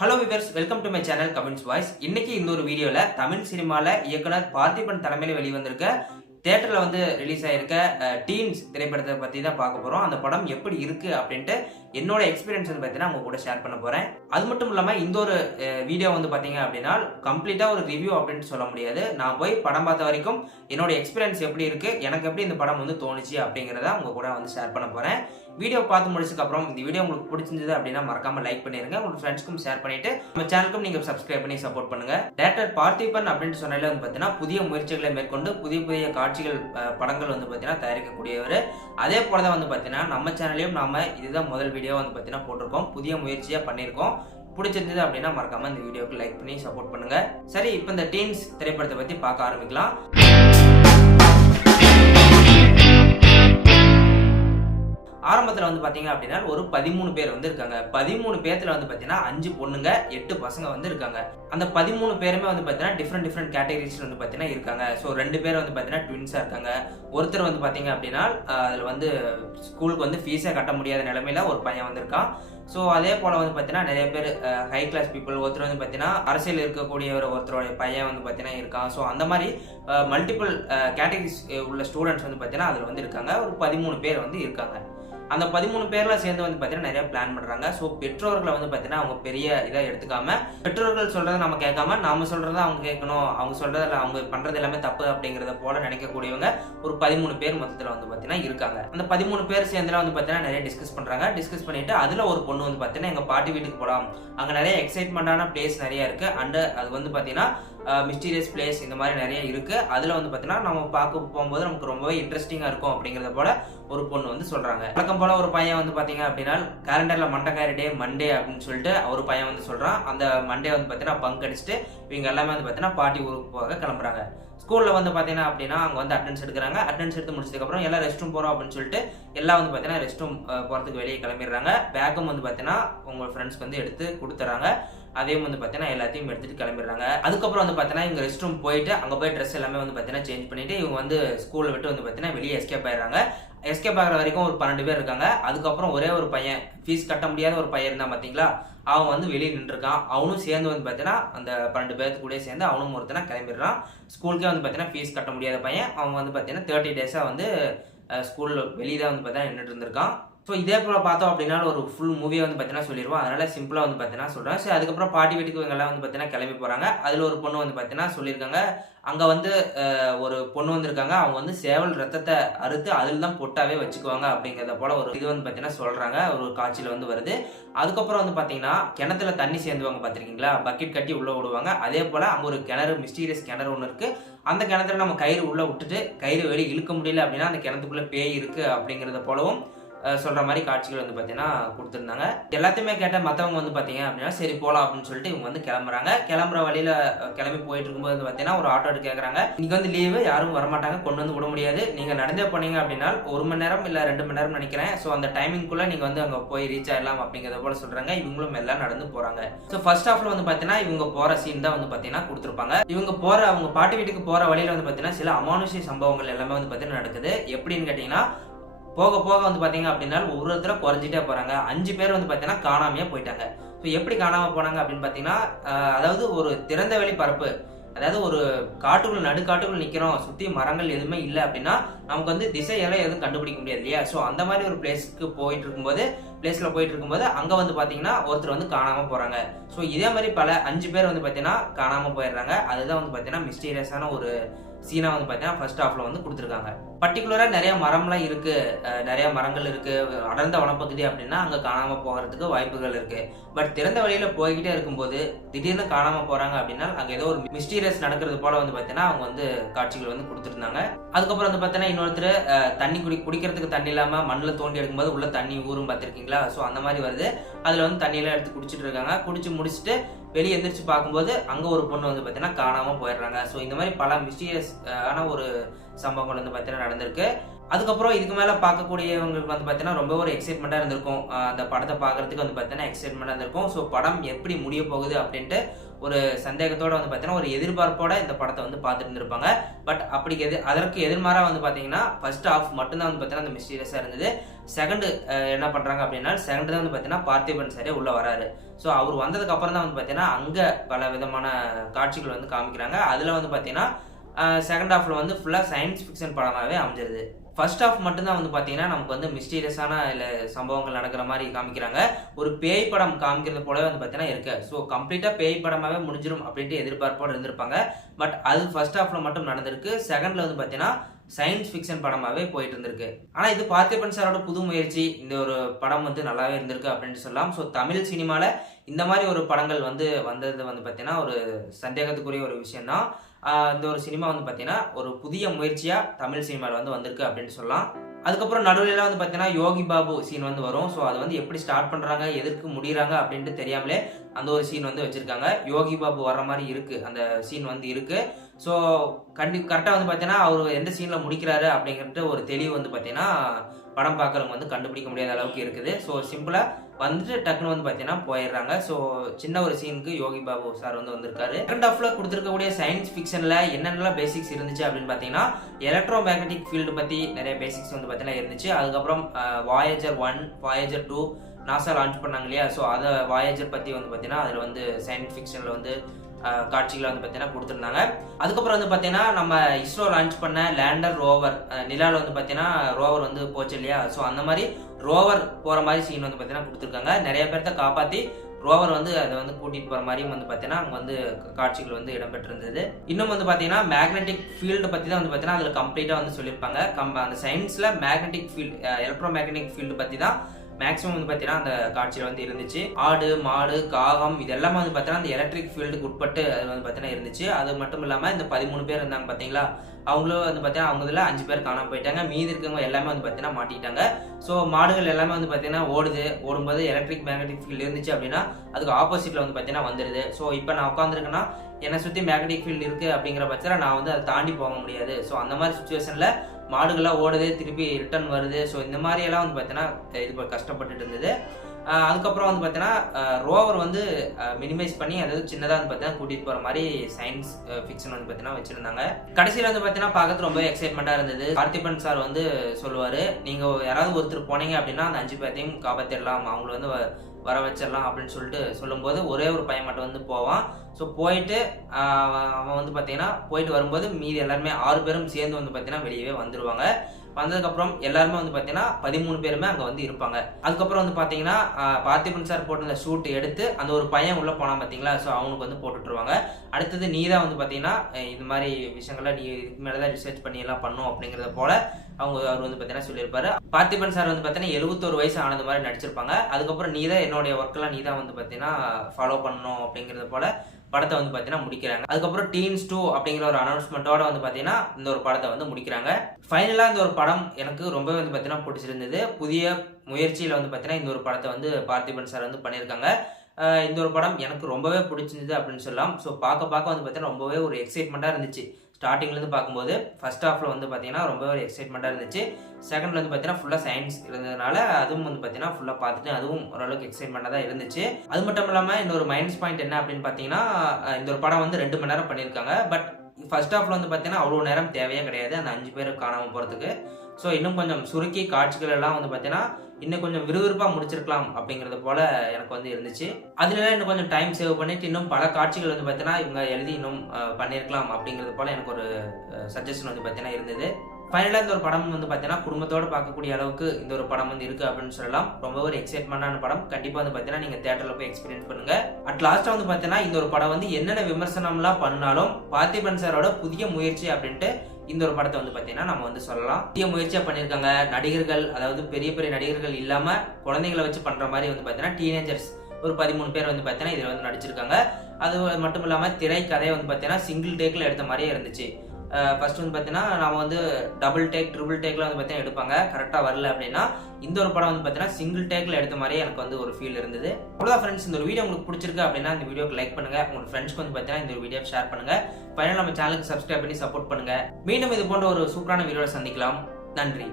Hello viewers, welcome to my channel comments voice. இன்னைக்கு இந்த ஒரு வீடியோல தமிழ் சினிமால இயக்குனர் பார்த்திபன் தலைமையில் வெளிவந்திருக்க தியேட்டர்ல ரிலீஸ் ஆயிருக்க டீன்ஸ் திரைப்படத்தை பத்தி தான் பார்க்க போறோம். அந்த படம் எப்படி இருக்கு அப்படின்ட்டு என்னோட எக்ஸ்பீரியன்ஸ் பார்த்தீங்கன்னா உங்க கூட ஷேர் பண்ண போறேன். அது மட்டும் இல்லாம இந்த ஒரு வீடியோ பாத்தீங்க அப்படின்னா கம்ப்ளீட்டா ஒரு ரிவ்யூ அப்படின்னு சொல்ல முடியாது. நான் போய் படம் பார்த்த வரைக்கும் என்னோட எக்ஸ்பீரியன்ஸ் எப்படி இருக்கு, எனக்கு எப்படி இந்த படம் தோணுச்சு அப்படிங்கறத உங்க கூட ஷேர் பண்ண போறேன். வீடியோ பார்த்து முடிச்சதுக்கு அப்புறம் இந்த வீடியோ உங்களுக்கு பிடிச்சிருந்தது அப்படின்னா மறக்காம லைக் பண்ணிருங்க. உங்க ஃப்ரெண்ட்ஸ்க்கும் ஷேர் பண்ணிட்டு நம்ம சேனலுக்கும் நீங்க சப்ஸ்கிரைப் பண்ணி சப்போர்ட் பண்ணுங்க. டைரக்டர் பார்த்திபன் அப்படின்னு சொன்னாலே பாத்தீங்கன்னா புதிய முயற்சிகளை மேற்கொண்டு புதிய புதிய காட்சிகள் படங்கள் பாத்தீங்கன்னா தயாரிக்கக்கூடியவர். அதே போலதான் பாத்தீங்கன்னா நம்ம சேனலையும் நாம இதுதான் முதல் வீடியோ பாத்தீங்கன்னா போட்டிருக்கோம். புதிய முயற்சியா பண்ணியிருக்கோம். பிடிச்சிருந்தது அப்படின்னா மறக்காம இந்த வீடியோக்கு லைக் பண்ணி சப்போர்ட் பண்ணுங்க. சரி, இப்போ இந்த டீன்ஸ் திரைப்படத்தை பத்தி பார்க்க ஆரம்பிக்கலாம். ஆரம்பத்தில் பார்த்தீங்க அப்படின்னா ஒரு 13 பேர் இருக்காங்க. 13 பேர்த்துல பார்த்தீங்கன்னா 5 பொண்ணுங்க 8 பசங்க இருக்காங்க. அந்த 13 பேருமே பார்த்தீங்கன்னா டிஃப்ரெண்ட் கேட்டகரிஸ் பார்த்தீங்கன்னா இருக்காங்க. ஸோ 2 பேர் பார்த்தீங்கன்னா ட்வின்ஸா இருக்காங்க. ஒருத்தர் பார்த்தீங்க அப்படின்னா அதில் ஸ்கூலுக்கு ஃபீஸே கட்ட முடியாத நிலைமையில ஒரு பையன் இருக்கான். ஸோ அதே போல பார்த்தீங்கன்னா நிறைய பேர் ஹை கிளாஸ் பீப்புள், ஒருத்தர் பார்த்தீங்கன்னா அரசியல் இருக்கக்கூடிய ஒருத்தருடைய பையன் பார்த்தீங்கன்னா இருக்கான். ஸோ அந்த மாதிரி மல்டிபிள் கேட்டகரிஸ் உள்ள ஸ்டூடெண்ட்ஸ் பார்த்தீங்கன்னா அதில் இருக்காங்க. ஒரு 13 பேர் இருக்காங்க. அந்த 13 பேர்ல சேர்ந்து பார்த்தீங்கன்னா நிறைய பிளான் பண்றாங்க. ஸோ பெற்றோர்களை பார்த்தீங்கன்னா அவங்க பெரிய இதாக எடுத்துக்காம, பெற்றோர்கள் சொல்றதை நம்ம கேட்காம நாம சொல்றதை அவங்க கேட்கணும், அவங்க சொல்றதில்ல அவங்க பண்றது எல்லாமே தப்பு அப்படிங்கறத போல நினைக்கக்கூடியவங்க ஒரு 13 பேர் மொத்தத்தில் பார்த்தீங்கன்னா இருக்காங்க. அந்த 13 பேர் சேர்ந்துல பார்த்தீங்கன்னா நிறைய டிஸ்கஸ் பண்றாங்க. டிஸ்கஸ் பண்ணிட்டு அதுல ஒரு பொண்ணு பார்த்தீங்கன்னா எங்க பாட்டி வீட்டுக்கு போகலாம், அங்க நிறைய எக்ஸைட்மெண்டான பிளேஸ் நிறைய இருக்கு, அண்ட் அது பார்த்தீங்கன்னா மிஸ்டீரியஸ் பிளேஸ் இந்த மாதிரி நிறைய இருக்கு. அதுல பார்த்தீங்கன்னா நம்ம பார்க்க போகும்போது நமக்கு ரொம்பவே இன்ட்ரெஸ்டிங்கா இருக்கும் அப்படிங்கறத போல ஒரு பொண்ணு சொல்றாங்க. வழக்கம் போல ஒரு பையன் பார்த்தீங்க அப்படின்னா கேலண்டர்ல மண்டக்காரி டே மண்டே அப்படின்னு சொல்லிட்டு ஒரு பையன் சொல்றான். அந்த மண்டே பார்த்தீங்கன்னா பங்க் அடிச்சுட்டு இவங்க எல்லாமே பார்த்தீங்கன்னா பாட்டி ஊருக்கு போக கிளம்புறாங்க. ஸ்கூல்ல பார்த்தீங்கன்னா அப்படின்னா அவங்க அட்டெண்டன்ஸ் எடுக்கிறாங்க. அட்டெண்டன்ஸ் எடுத்து முடிச்சதுக்கு அப்புறம் எல்லாம் ரெஸ்ட் ரூம் போறோம் அப்படின்னு சொல்லிட்டு எல்லாம் பார்த்தீங்கன்னா ரெஸ்ட் ரூம் போறதுக்கு வெளியே கிளம்பிடுறாங்க. பேக்கும் பார்த்தீங்கன்னா உங்க ஃப்ரெண்ட்ஸ்க்கு எடுத்து கொடுத்துறாங்க. அதே பார்த்தீங்கன்னா எல்லாத்தையும் எடுத்துட்டு கிளம்பிடுறாங்க. அதுக்கப்புறம் பார்த்தீங்கன்னா இவங்க ரெஸ்ட் ரூம் போயிட்டு அங்க போய் ட்ரெஸ் எல்லாமே பார்த்தீங்கன்னா சேஞ்ச் பண்ணிட்டு இவங்க ஸ்கூல்ல விட்டு பார்த்தீங்கன்னா வெளியே எஸ்கேப் ஆயிடுறாங்க. எஸ்கேப் ஆகிற வரைக்கும் ஒரு 12 பேர் இருக்காங்க. அதுக்கப்புறம் ஒரே ஒரு பையன், ஃபீஸ் கட்ட முடியாத ஒரு பையன் இருந்தான் பாத்தீங்களா, அவன் வெளியே நின்றுருக்கான். அவனும் சேர்ந்து பார்த்தீங்கன்னா அந்த 12 பேருக்கு கூட சேர்ந்து அவனும் ஒருத்தனா கிளம்பிடுறான். ஸ்கூலுக்கே பார்த்தீங்கன்னா ஃபீஸ் கட்ட முடியாத பையன் அவன் பார்த்தீங்கன்னா 30 டேஸா ஸ்கூல்ல வெளியே தான் பார்த்தீங்கன்னா நின்றுட்டு இருந்திருக்கான். ஸோ இதே போல் பார்த்தோம் அப்படின்னா ஒரு ஃபுல் மூவியை பார்த்தீங்கன்னா சொல்லிடுவோம். அதனால சிம்பிளாக பார்த்தீங்கன்னா சொல்கிறேன். ஸோ அதுக்கப்புறம் பாட்டி வீட்டுக்கு இவங்கெல்லாம் பார்த்தீங்கன்னா கிளம்பி போகிறாங்க. அதில் ஒரு பொண்ணு பார்த்தீங்கன்னா சொல்லியிருக்காங்க, அங்கே ஒரு பொண்ணு வந்திருக்காங்க, அவங்க சேவல் ரத்தத்தை அறுத்து அதில் தான் பொட்டாவே வச்சுக்குவாங்க அப்படிங்கிறத போல ஒரு இது பார்த்தீங்கன்னா சொல்கிறாங்க. ஒரு காட்சியில் வருது. அதுக்கப்புறம் பார்த்தீங்கன்னா கிணத்துல தண்ணி சேர்ந்துவாங்க பார்த்துருக்கீங்களா, பக்கெட் கட்டி உள்ளே விடுவாங்க. அதே போல் அங்கே ஒரு கிணறு, மிஸ்டீரியஸ் கிணறு ஒன்று இருக்குது. அந்த கிணத்துல நம்ம கயிறு உள்ளே விட்டுட்டு கயிறு வெளியே இழுக்க முடியல அப்படின்னா அந்த கிணத்துக்குள்ளே பேய் இருக்குது அப்படிங்கிறத போலவும் சொல்ற மாதிரி காட்சிகள் பார்த்தீங்கன்னா கொடுத்துருந்தாங்க. எல்லாத்தையுமே கேட்ட மற்றவங்க பார்த்தீங்க அப்படின்னா சரி போகலாம் அப்படின்னு சொல்லிட்டு இவங்க கிளம்புறாங்க. கிளம்புற வழியில கிளம்பி போயிட்டு இருக்கும்போது பார்த்தீங்கன்னா ஒரு ஆட்டோ எடுத்து கேட்குறாங்க, இன்னைக்கு லீவு, யாரும் வரமாட்டாங்க, கொண்டு விட முடியாது, நீங்க நடந்தே போனீங்க அப்படின்னா 1 மணி நேரம் இல்லை 2 மணி நேரம் நினைக்கிறேன். ஸோ அந்த டைமிங்குள்ள நீங்க அங்கே போய் ரீச் ஆயிடலாம் அப்படிங்கிறத போல சொல்றாங்க. இவங்களும் எல்லாம் நடந்து போறாங்க. ஸோ ஃபர்ஸ்ட் ஹாஃப்ல பார்த்தீங்கன்னா இவங்க போற சீன் தான் பார்த்தீங்கன்னா கொடுத்துருப்பாங்க. இவங்க அவங்க பாட்டி வீட்டுக்கு போற வழியில பார்த்தீங்கன்னா சில அமானுஷ்ய சம்பவங்கள் எல்லாமே பார்த்தீங்கன்னா நடக்குது. எப்படின்னு கேட்டீங்கன்னா போக போக பார்த்தீங்க அப்படின்னா ஒருத்தர குறைஞ்சிட்டே போறாங்க. 5 பேர் பார்த்தீங்கன்னா காணாமையே போயிட்டாங்க. ஸோ எப்படி காணாம போனாங்க அப்படின்னு பார்த்தீங்கன்னா, அதாவது ஒரு திறந்த வெளி பரப்பு, அதாவது ஒரு காட்டுக்குள்ள நடுக்காட்டுக்குள்ள நிக்கிறோம், சுத்தி மரங்கள் எதுவுமே இல்லை அப்படின்னா நமக்கு திசையெல்லாம் எதுவும் கண்டுபிடிக்க முடியாது இல்லையா. ஸோ அந்த மாதிரி ஒரு பிளேஸ்ல போயிட்டு இருக்கும்போது அங்க பாத்தீங்கன்னா ஒருத்தர் காணாம போறாங்க. ஸோ இதே மாதிரி பல 5 பேர் பாத்தீங்கன்னா காணாம போயிடுறாங்க. அதுதான் பாத்தீங்கன்னா மிஸ்டீரியஸான ஒரு சீனா பாத்தீங்கன்னா ஃபர்ஸ்ட் ஹாஃப்ல கொடுத்துருக்காங்க. பர்டிகுலரா நிறைய மரம்லாம் இருக்கு, நிறைய மரங்கள் இருக்கு, அடர்ந்த வனப்பகுதி அப்படின்னா அங்க காணாம போகிறதுக்கு வாய்ப்புகள் இருக்கு. பட் திறந்த வழியில போய்கிட்டே இருக்கும்போது திடீர்னு காணாம போறாங்க அப்படின்னா அங்க ஏதோ ஒரு மிஸ்டீரியஸ் நடக்கிறது போல பாத்தீங்கன்னா அவங்க காட்சிகள் கொடுத்துருந்தாங்க. அதுக்கப்புறம் பாத்தீங்கன்னா இன்னொருத்தர் தண்ணி குடிக்கிறதுக்கு தண்ணி இல்லாம மண்ணில் தோண்டி எடுக்கும்போது உள்ள தண்ணி ஊரும் பார்த்திருக்கீங்களா. ஸோ அந்த மாதிரி வருது. அதுல தண்ணியெல்லாம் எடுத்து குடிச்சிட்டு இருக்காங்க. குடிச்சு முடிச்சுட்டு வெளியே எந்திரிச்சு பார்க்கும்போது அங்க ஒரு பொண்ணு பார்த்தீங்கன்னா காணாம போயிடுறாங்க. ஸோ இந்த மாதிரி பல மிஸ்டீரியஸ் ஆன ஒரு சம்பவங்கள் பார்த்தீங்கன்னா நடந்திருக்கு. அதுக்கப்புறம் இதுக்கு மேல பார்க்கக்கூடியவங்களுக்கு பார்த்தீங்கன்னா ரொம்ப ஒரு எக்ஸைட்மெண்டா இருந்திருக்கும். அந்த படத்தை பார்க்கறதுக்கு பார்த்தீங்கன்னா எக்ஸைட்மெண்டா இருந்திருக்கும். ஸோ படம் எப்படி முடிய போகுது அப்படின்ட்டு ஒரு சந்தேகத்தோட பார்த்தீங்கன்னா ஒரு எதிர்பார்ப்போட இந்த படத்தை பார்த்துட்டு இருந்திருப்பாங்க. பட் அப்படி அதற்கு எதிர்மாறா பார்த்தீங்கன்னா ஃபர்ஸ்ட் ஹாஃப் மட்டும்தான் பார்த்தீங்கன்னா அந்த மிஸ்டீரியஸா இருந்தது. செகண்ட் என்ன பண்ணுறாங்க அப்படின்னா செகண்ட் தான் வந்து பார்த்தீங்கன்னா பார்த்திபன் சாரே உள்ளே வராரு. ஸோ அவர் வந்ததுக்கு அப்புறம் தான் வந்து பார்த்தீங்கன்னா அங்கே பல விதமான காட்சிகள் வந்து காமிக்கிறாங்க. அதில் வந்து பார்த்தீங்கன்னா செகண்ட் ஹாஃபில் வந்து ஃபுல்லாக சயின்ஸ் ஃபிக்ஷன் படமாகவே அமைஞ்சிருது. ஃபர்ஸ்ட் ஹாஃப் மட்டும்தான் வந்து பார்த்தீங்கன்னா நமக்கு வந்து மிஸ்டீரியஸான இல்லை சம்பவங்கள் நடக்கிற மாதிரி காமிக்கிறாங்க. ஒரு பேய் படம் காமிக்கிறது போலவே வந்து பார்த்தீங்கன்னா இருக்கு. ஸோ கம்ப்ளீட்டாக பேய் படமாகவே முடிஞ்சிடும் அப்படின்ட்டு எதிர்பார்ப்போடு இருந்திருப்பாங்க. பட் அது ஃபர்ஸ்ட் ஹாஃபில் மட்டும் நடந்திருக்கு. செகண்டில் வந்து பார்த்தீங்கன்னா சயின்ஸ் ஃபிக்ஷன் படமாகவே போயிட்டு இருந்திருக்கு. ஆனால் இது பார்த்திபன் சாரோட புது முயற்சி. இந்த ஒரு படம் வந்து நல்லாவே இருந்திருக்கு அப்படின்னு சொல்லலாம். ஸோ தமிழ் சினிமாவில் இந்த மாதிரி ஒரு படங்கள் வந்து வந்தது வந்து பார்த்தீங்கன்னா ஒரு சந்தேகத்துக்குரிய ஒரு விஷயம் தான். இந்த ஒரு சினிமா வந்து பார்த்தீங்கன்னா ஒரு புதிய முயற்சியாக தமிழ் சினிமாவில் வந்து வந்திருக்கு அப்படின்னு சொல்லலாம். அதுக்கப்புறம் நடுவில் வந்து பார்த்தீங்கன்னா யோகி பாபு சீன் வந்து வரும். ஸோ அது வந்து எப்படி ஸ்டார்ட் பண்ணுறாங்க, எதற்கு முடிகிறாங்க அப்படின்ட்டு தெரியாமலே அந்த ஒரு சீன் வந்து வச்சுருக்காங்க. யோகி பாபு வர்ற மாதிரி இருக்குது, அந்த சீன் வந்து இருக்குது. ஸோ கரெக்டாக வந்து பார்த்தீங்கன்னா அவர் எந்த சீனில் முடிக்கிறாரு அப்படிங்கிறது ஒரு தெளிவு வந்து பார்த்தீங்கன்னா படம் பார்க்குறவங்க வந்து கண்டுபிடிக்க முடியாத அளவுக்கு இருக்குது. ஸோ சிம்பிளாக வந்துட்டு டக்குன்னு வந்து பார்த்தீங்கன்னா போயிடுறாங்க. ஸோ சின்ன ஒரு சீனுக்கு யோகி பாபு சார் வந்து வந்திருக்காரு. செகண்ட் ஹாஃப்ல கொடுத்துருக்கக்கூடிய சயின்ஸ் ஃபிக்ஷனில் என்னென்னலாம் பேசிக்ஸ் இருந்துச்சு அப்படின்னு பார்த்தீங்கன்னா எலக்ட்ரோ மேக்னெட்டிக் ஃபீல்டு பற்றி நிறைய பேசிக்ஸ் வந்து பார்த்தீங்கன்னா இருந்துச்சு. அதுக்கப்புறம் வாயேஜர் 1, வாயேஜர் 2 நாசா லான்ச் பண்ணாங்க இல்லையா. ஸோ அதை வாயேஜர் பற்றி வந்து பார்த்தீங்கன்னா அதில் வந்து சயின்ஸ் ஃபிக்ஷனில் வந்து காட்சிகளை வந்து பார்த்தீங்கன்னா கொடுத்துருந்தாங்க. அதுக்கப்புறம் வந்து பார்த்தீங்கன்னா நம்ம இஸ்ரோ லான்ச் பண்ண லேண்டர் ரோவர் நிலாவில் வந்து பார்த்தீங்கன்னா ரோவர் வந்து போச்சு இல்லையா. ஸோ அந்த மாதிரி ரோவர் போகிற மாதிரி சீன் வந்து பார்த்தீங்கன்னா கொடுத்துருக்காங்க. நிறைய பேர்த்த காப்பாற்றி ரோவர் வந்து அதை வந்து கூட்டிகிட்டு போகிற மாதிரியும் வந்து பார்த்தீங்கன்னா அங்கே வந்து காட்சிகள் வந்து இடம்பெற்றிருந்தது. இன்னும் வந்து பார்த்தீங்கன்னா மேக்னெட்டிக் ஃபீல்டு பற்றி தான் வந்து பார்த்தீங்கன்னா அதில் கம்ப்ளீட்டாக வந்து சொல்லியிருப்பாங்க. அந்த சயின்ஸில் magnetic field electro magnetic field பற்றி தான் மேக்ஸிமம் வந்து பார்த்தீங்கன்னா அந்த காட்சியில் வந்து இருந்துச்சு. ஆடு, மாடு, காகம் இது எல்லாமே வந்து பார்த்தீங்கன்னா அந்த எலக்ட்ரிக் ஃபீல்டுக்கு உட்பட்டு அது வந்து பார்த்தீங்கன்னா இருந்துச்சு. அது மட்டும் இல்லாமல் இந்த 13 பேர் இருந்தாங்க பார்த்தீங்களா, அவங்களும் வந்து பார்த்தீங்கன்னா அவங்க இதில் 5 பேர் காணாமல் போயிட்டாங்க. மீதி இருக்கவங்க எல்லாமே வந்து பார்த்தீங்கன்னா மாட்டிட்டாங்க. ஸோ மாடுகள் எல்லாமே வந்து பார்த்தீங்கன்னா ஓடும்போது எலக்ட்ரிக் மேக்னெட்டிக் ஃபீல்டு இருந்துச்சு அப்படின்னா அதுக்கு ஆப்போசிட்டில் வந்து பார்த்தீங்கன்னா வந்துடுது. ஸோ இப்போ நான் உட்காந்துருக்கேன்னா என்னை சுற்றி மேக்னெட்டிக் ஃபீல்டு இருக்குது அப்படிங்கிற பட்சத்தில் நான் வந்து அதை தாண்டி போக முடியாது. ஸோ அந்த மாதிரி சுச்சுவேஷனில் மாடுகள்லாம் ஓடுது, திருப்பி ரிட்டர்ன் வருது. ஸோ இந்த மாதிரியெல்லாம் வந்து பார்த்தீங்கன்னா இது கஷ்டப்பட்டுட்டு இருந்தது. அதுக்கப்புறம் வந்து பார்த்தீங்கன்னா ரோவர் வந்து மினிமைஸ் பண்ணி அதாவது சின்னதாக வந்து பார்த்தீங்கன்னா கூட்டிகிட்டு போகிற மாதிரி சயின்ஸ் ஃபிக்ஷன் வந்து பார்த்தீங்கன்னா வச்சுருந்தாங்க. கடைசியில் வந்து பார்த்தீங்கன்னா பார்க்கறது ரொம்ப எக்ஸைட்மெண்ட்டாக இருந்தது. பார்த்திபன் சார் வந்து சொல்லுவார், நீங்கள் யாராவது ஒருத்தர் போனீங்க அப்படின்னா அந்த 5 பேர்த்தையும் காப்பாற்றிடலாம், அவங்கள வந்து வர வச்சிடலாம் அப்படின்னு சொல்லிட்டு சொல்லும்போது ஒரே ஒரு பையன் மட்டும் வந்து போவான். ஸோ போயிட்டு அவன் வந்து பார்த்தீங்கன்னா போயிட்டு வரும்போது மீதி எல்லாருமே 6 பேரும் சேர்ந்து வந்து பார்த்தீங்கன்னா வெளியவே வந்துடுவாங்க. வந்ததுக்கப்புறம் எல்லாருமே வந்து பார்த்தீங்கன்னா 13 பேருமே அங்கே வந்து இருப்பாங்க. அதுக்கப்புறம் வந்து பார்த்தீங்கன்னா பார்த்திபன் சார் போட்டு அந்த ஷூட் எடுத்து அந்த ஒரு பையன் உள்ளே போனான் பார்த்தீங்களா. ஸோ அவனுக்கு வந்து போட்டுட்ருவாங்க. அடுத்தது நீ தான் வந்து பார்த்தீங்கன்னா இது மாதிரி விஷயங்களை நீ இதுக்கு மேலே தான் ரிசர்ச் பண்ணி எல்லாம் பண்ணும் அப்படிங்கிறத போல அவர் வந்து பார்த்தீங்கன்னா சொல்லியிருப்பாரு. பார்த்திபன் சார் வந்து பார்த்தீங்கன்னா 71 வயசு ஆனது மாதிரி நடிச்சிருப்பாங்க. அதுக்கப்புறம் நீ தான் என்னுடைய ஒர்க்கெல்லாம் நீ தான் வந்து பார்த்தீங்கன்னா ஃபாலோ பண்ணணும் அப்படிங்கிறத போல படத்தை வந்து பார்த்தீங்கன்னா முடிக்கிறாங்க. அதுக்கப்புறம் டீன்ஸ் 2 அப்படிங்கிற ஒரு அனௌன்ஸ்மெண்ட்டோட வந்து பார்த்தீங்கன்னா இந்த ஒரு படத்தை வந்து முடிக்கிறாங்க. ஃபைனலாக இந்த ஒரு படம் எனக்கு ரொம்பவே வந்து பார்த்தீங்கன்னா பிடிச்சிருந்தது. புதிய முயற்சியில் வந்து பார்த்தீங்கன்னா இந்த ஒரு படத்தை வந்து பார்த்திபன் சார் வந்து பண்ணியிருக்காங்க. இந்த ஒரு படம் எனக்கு ரொம்பவே பிடிச்சிருந்தது அப்படின்னு சொல்லலாம். ஸோ பார்க்க வந்து பார்த்தீங்கன்னா ரொம்பவே ஒரு எக்ஸைட்மெண்ட்டாக இருந்துச்சு. ஸ்டார்டிங்லேருந்து பார்க்கும்போது ஃபர்ஸ்ட் ஹாஃபில் வந்து பார்த்தீங்கன்னா ரொம்பவே ஒரு எக்ஸைட்மெண்ட்டாக இருந்துச்சு. செகண்டில் வந்து பார்த்தீங்கன்னா ஃபுல்லாக சயின்ஸ் இருந்ததுனால அதுவும் வந்து பார்த்தீங்கன்னா ஃபுல்லாக பார்த்துட்டு அதுவும் ஓரளவுக்கு எக்ஸைட்மெண்ட்டாக தான் இருந்துச்சு. அது மட்டும் இல்லாமல் இன்னொரு மைனஸ் பாயிண்ட் என்ன அப்படின்னு பார்த்தீங்கன்னா இந்த ஒரு படம் வந்து 2 மணி நேரம் பண்ணியிருக்காங்க. பட் ஃபர்ஸ்ட் ஹாஃபில் வந்து பார்த்தீங்கன்னா அவ்வளோ நேரம் தேவையே கிடையாது அந்த 5 பேர் காணாமல் போகிறதுக்கு. ஸோ இன்னும் கொஞ்சம் சுருக்கி காட்சிகள் எல்லாம் வந்து பார்த்தீங்கன்னா இன்னும் கொஞ்சம் விறுவிறுப்பாக முடிச்சிருக்கலாம் அப்படிங்கிறது போல எனக்கு வந்து இருந்துச்சு. அதுல இன்னும் கொஞ்சம் டைம் சேவ் பண்ணிட்டு இன்னும் பல காட்சிகள் வந்து பார்த்தீங்கன்னா இவங்க எழுதி இன்னும் பண்ணியிருக்கலாம் அப்படிங்கிறது போல எனக்கு ஒரு சஜஷன் வந்து பார்த்தீங்கன்னா இருந்தது. ஃபைனலாக இந்த ஒரு படம் வந்து பார்த்தீங்கன்னா குடும்பத்தோடு பார்க்கக்கூடிய அளவுக்கு இந்த ஒரு படம் வந்து இருக்குது அப்படின்னு சொல்லலாம். ரொம்ப ஒரு எக்ஸைட்மெண்டான படம். கண்டிப்பாக வந்து பார்த்தீங்கன்னா நீங்கள் தேட்டரில் போய் எக்ஸ்பீரியன்ஸ் பண்ணுங்க. அட் லாஸ்ட்டாக வந்து பார்த்தீங்கன்னா இந்த ஒரு படம் வந்து என்னென்ன விமர்சனம்லாம் பண்ணாலும் பார்த்திபன் சாரோட புதிய முயற்சி அப்படின்ட்டு இந்த ஒரு படத்தை வந்து பார்த்தீங்கன்னா நம்ம வந்து சொல்லலாம். புதிய முயற்சியாக பண்ணியிருக்காங்க. நடிகர்கள் அதாவது பெரிய பெரிய நடிகர்கள் இல்லாமல் குழந்தைகளை வச்சு பண்ணுற மாதிரி வந்து பார்த்தீங்கன்னா டீனேஜர்ஸ் ஒரு 13 பேர் வந்து பார்த்தீங்கன்னா இதில் வந்து நடிச்சிருக்காங்க. அது மட்டும் இல்லாமல் திரைக்கதையை வந்து பார்த்தீங்கன்னா சிங்கிள் டேக்கில் எடுத்த மாதிரியே இருந்துச்சு. ஃபர்ஸ்ட் வந்து பார்த்தீங்கன்னா நம்ம வந்து டபுள் டேக் ட்ரிபிள் டேக்கில் வந்து பார்த்தீங்கன்னா எடுப்பாங்க. கரெக்டாக வரல அப்படின்னா இந்த ஒரு படம் வந்து பார்த்தீங்கன்னா சிங்கிள் டேக்கில் எடுத்த மாதிரியே எனக்கு வந்து ஒரு ஃபீல் இருந்தது. அவ்வளோதான் ஃப்ரெண்ட்ஸ், இந்த ஒரு வீடியோ உங்களுக்கு பிடிச்சிருக்கு அப்படின்னா இந்த வீடியோக்கு லைக் பண்ணுங்கள். உங்கள் ஃப்ரெண்ட்ஸ்க்கு வந்து பார்த்தீங்கன்னா இந்த ஒரு வீடியோ ஷேர் பண்ணுங்கள். ஃபைனல் நம்ம சேனலுக்கு சப்ஸ்கிரைப் பண்ணி சப்போர்ட் பண்ணுங்கள். மீண்டும் இது போன்ற ஒரு சூப்பரான வீடியோவை சந்திக்கலாம். நன்றி.